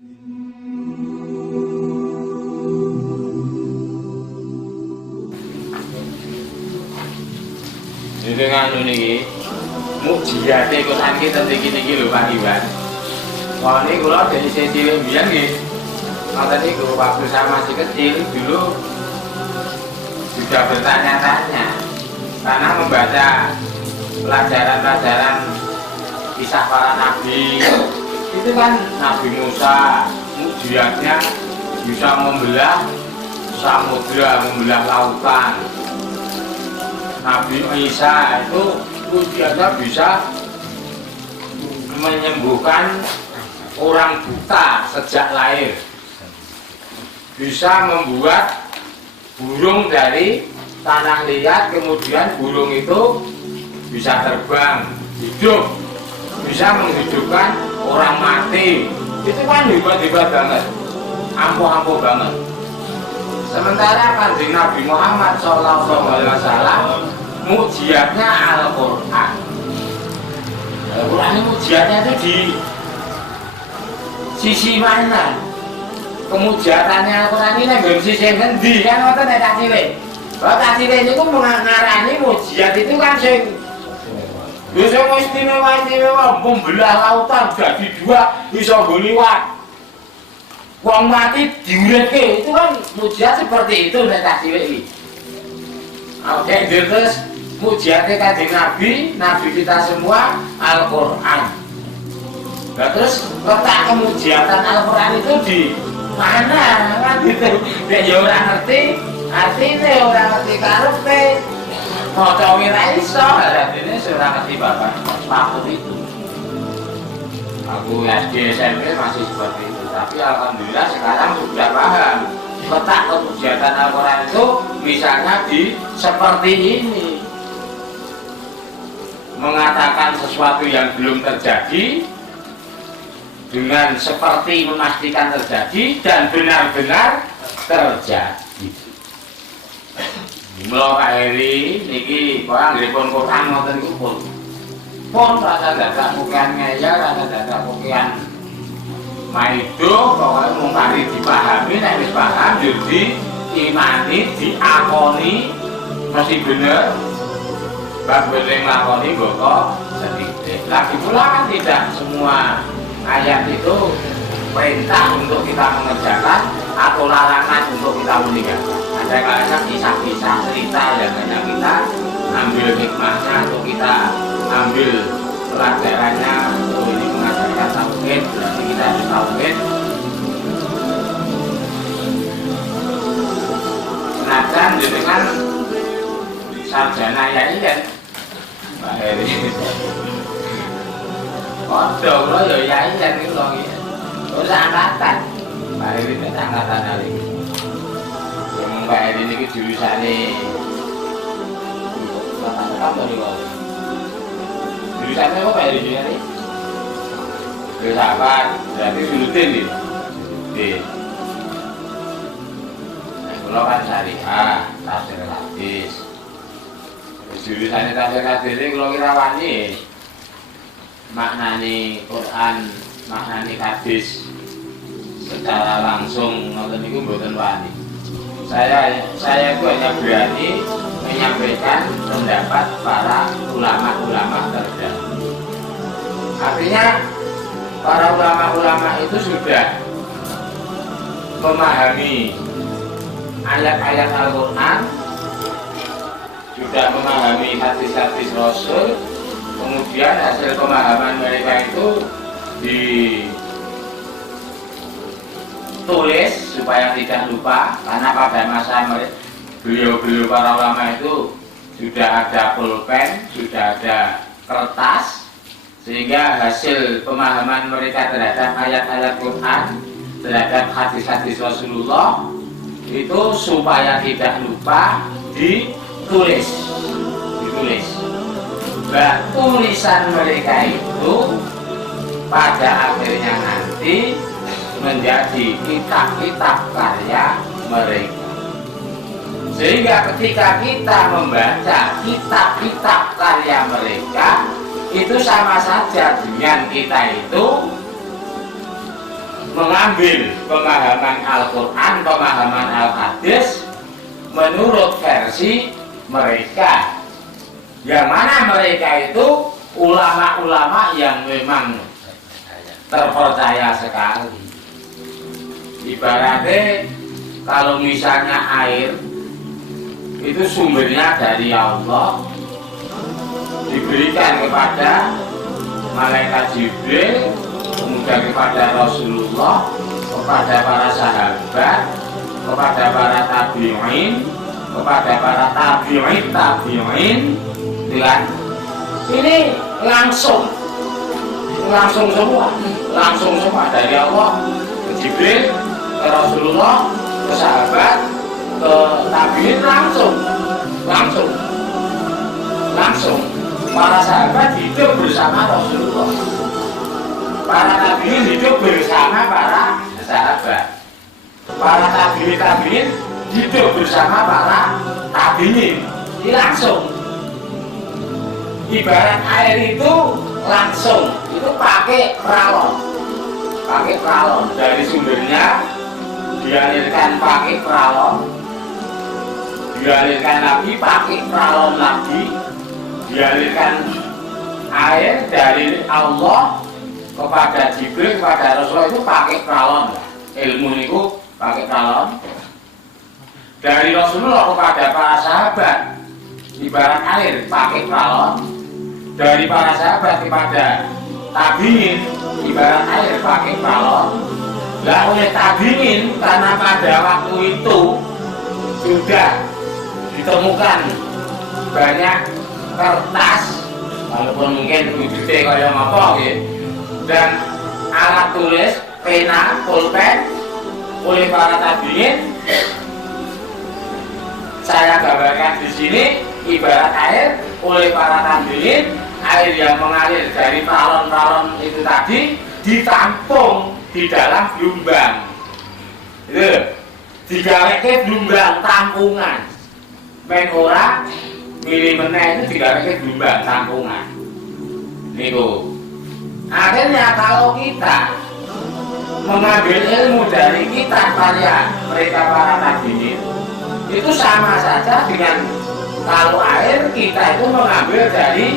Jadi nganu niki mukjizate Quran iki ten iki lho Pak Iwan. Wah niku kula dari cilik mbiyen nggih. Ngoten niku waktu saya masih kecil dulu sudah bertanya-tanya karena membaca pelajaran-pelajaran kisah para nabi itu kan Nabi Musa mukjizatnya bisa membelah samudra, membelah lautan. Nabi Isa itu mukjizatnya bisa menyembuhkan orang buta sejak lahir, bisa membuat burung dari tanah liat, kemudian burung itu bisa terbang hidup, bisa menghidupkan orang mati. Itu kan hebat-hebat banget, ampuh-ampuh banget. Sementara Kanjeng Nabi Muhammad SAW mukjizatnya Al-Quran. Al-Quran ini mukjizatnya itu di sisi mana? Kemujatannya Al-Quran ini nggak sisi ngendi kan ngoten nek tak cilik. Kalau tak cilik niku ngarani mukjizat itu kan sing bisa istimewa membelah lautan jadi dua bisa liwat. Wong mati diuripke itu kan mukjizat seperti itu nek tak cilik iki. Oke, terus mukjizatnya Kanjeng Nabi, Nabi kita semua Al-Quran. Nah terus letak kemujizatan Al-Quran itu di mana kan gitu. Nek ya ora ngerti, artine ora ngerti karepe. Maca ora iso, artine ora ngerti bapak waktu itu. Aku SD SMP masih seperti itu, tapi alhamdulillah sekarang sudah paham. Letak kemujizatan Al-Quran itu misalnya di seperti ini, mengatakan sesuatu yang belum terjadi dengan seperti memastikan terjadi dan benar-benar terjadi. Mula Pak Heri niki orang ngripun Quran ngoten niku pun rasa dadak pokean ngeyel, rasa dadak pokean maido, pokoknya mung kari dipahami, nek wis paham yo diimani, diakoni mesti bener. Bab bener nglakoni kok sedikit. Lagi pula kan tidak semua ayat itu perintah untuk kita mengerjakan atau larangan untuk kita meninggalkan. Ada kalanya kisah-kisah cerita yang hanya kita ambil hikmahnya atau kita ambil pelajarannya. Oh ini mengajarkan tauhid, berarti kita harus tauhid. Senajan dengan sarjana yai kan Pak Heri. Padha kula ya yai kan iki lho iki. Ora angkatan. Pak Heri nek angkatan ali. Wong Pak Heri niki jurusanane apa niku? Jurusannya apa Pak Heri ini? Filsafat, berarti sulutin nih. Nggih. Nek kula kan syariah, tafsir hadis. Jurusannya tafsir hadis iki kula kira wani. Maknani Quran, maknani hadis secara langsung ngoten niku mboten wani. Saya itu hanya berani menyampaikan pendapat para ulama-ulama terdahulu. Artinya para ulama-ulama itu sudah memahami ayat-ayat Al-Quran, sudah memahami hadis-hadis Rasul. Kemudian hasil pemahaman mereka itu ditulis supaya tidak lupa, karena pada masa beliau-beliau para ulama itu sudah ada pulpen, sudah ada kertas, sehingga hasil pemahaman mereka terhadap ayat-ayat Quran, terhadap hadis-hadis Rasulullah itu supaya tidak lupa ditulis. Nah, tulisan mereka itu pada akhirnya nanti menjadi kitab-kitab karya mereka. Sehingga ketika kita membaca kitab-kitab karya mereka, itu sama saja dengan kita itu mengambil pemahaman Al-Quran, pemahaman Al-Hadis menurut versi mereka, yang mana mereka itu ulama-ulama yang memang terpercaya sekali. Ibaratnya kalau misalnya air itu sumbernya dari Allah, diberikan kepada malaikat Jibril, kemudian kepada Rasulullah, kepada para sahabat, kepada para tabi'in, kepada para tabi'in, kan? Ini langsung semua dari Allah ke Jibril, ke Rasulullah, ke sahabat, ke tabi'in, langsung para sahabat hidup bersama Rasulullah, para tabi'in hidup bersama para sahabat, para tabi'in hidup bersama para tabi'in. Ini langsung. Ibarat air itu langsung, itu pakai peralon dari sumbernya, dialirkan pakai peralon, dialirkan lagi pakai peralon lagi, dialirkan air dari Allah kepada Jibril, kepada Rasulullah itu pakai peralon. Ilmu itu pakai peralon. Dari Rasulullah kepada para sahabat ibarat air pakai peralon. Dari para sahabat kepada tabi'in ibarat air pakai peralon. Lah oleh tabi'in, karena pada waktu itu sudah ditemukan banyak kertas, walaupun mungkin wujudnya kayak apa gitu, dan alat tulis, pena, pulpen oleh para tabi'in. Saya gambarkan di sini ibarat air oleh para tabi'in, air yang mengalir dari peralon-peralon itu tadi ditampung di dalam blumbang. Itu digaweke blumbang tampungan. Men ora milih meneh itu digaweke blumbang tampungan. Niku. Akhirnya kalau kita mengambil ilmu dari kitab karya mereka para tabi'in, itu sama saja dengan kalau air kita itu mengambil dari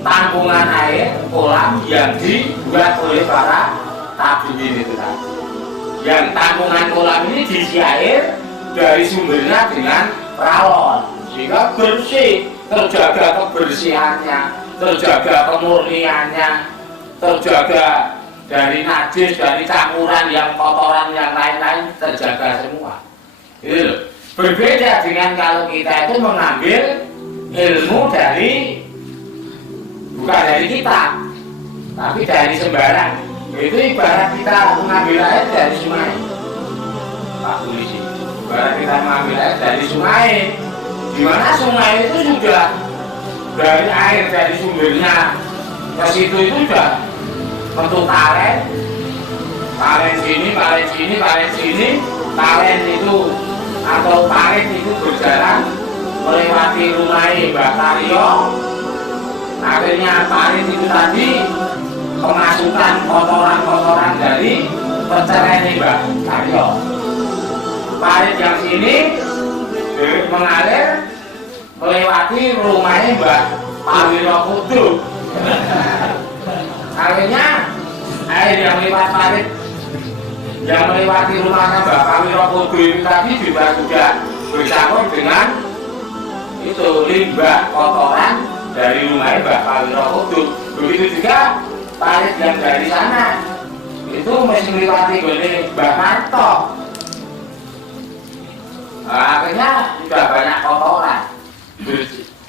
tampungan air kolam yang dibuat oleh para tabi'in itu tadi. Yang tampungan kolam ini diisi air dari sumbernya dengan peralon, sehingga bersih, terjaga kebersihannya, terjaga kemurniannya, terjaga dari najis, dari campuran yang kotoran yang lain-lain, terjaga semua. Itu berbeda dengan kalau kita itu mengambil ilmu dari bukan dari kitab, tapi dari sembarang. Itu ibarat kita mengambil air dari sungai, Pak Polisi. Ibarat kita mengambil air dari sungai, di mana sungai itu sudah dari air dari sumbernya ke situ itu sudah bentuk talen sini, talen itu atau parit itu berjalan melewati rumah Mbak Karyo. Akhirnya parit itu tadi kemasukan kotoran-kotoran dari perceraian Mbak Karyo. Parit yang sini mengalir melewati rumahnya Mbak Pawiro Kudu. Akhirnya air yang lewat parit yang melewati rumahnya Mbak Pawiro Kudu ini tadi juga sudah bercampur dengan itu limbah kotoran dari rumahnya Mbak Pawiro Kudu. Begitu juga parit yang dari sana itu masih melewati Mbak Marto. Nah, akhirnya sudah banyak kotoran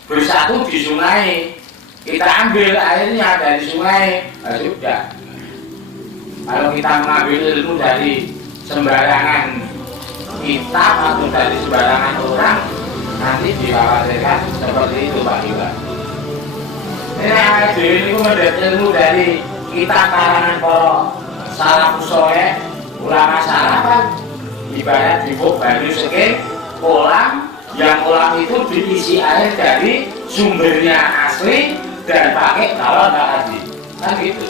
bersatu di sungai. Kita ambil airnya dari sungai, nah sudah. Kalau kita mengambil ilmu dari sembarangan kitab atau dari sembarangan orang, nanti dikhawatirkan seperti itu Pak Iwan. Ini mendapat ilmu dari kitab karangan para salafus saleh, ulama salafan, ibarat dibuk banyu seking kolam, yang kolam itu diisi air dari sumbernya asli dan pakai galon tadi, kan gitu.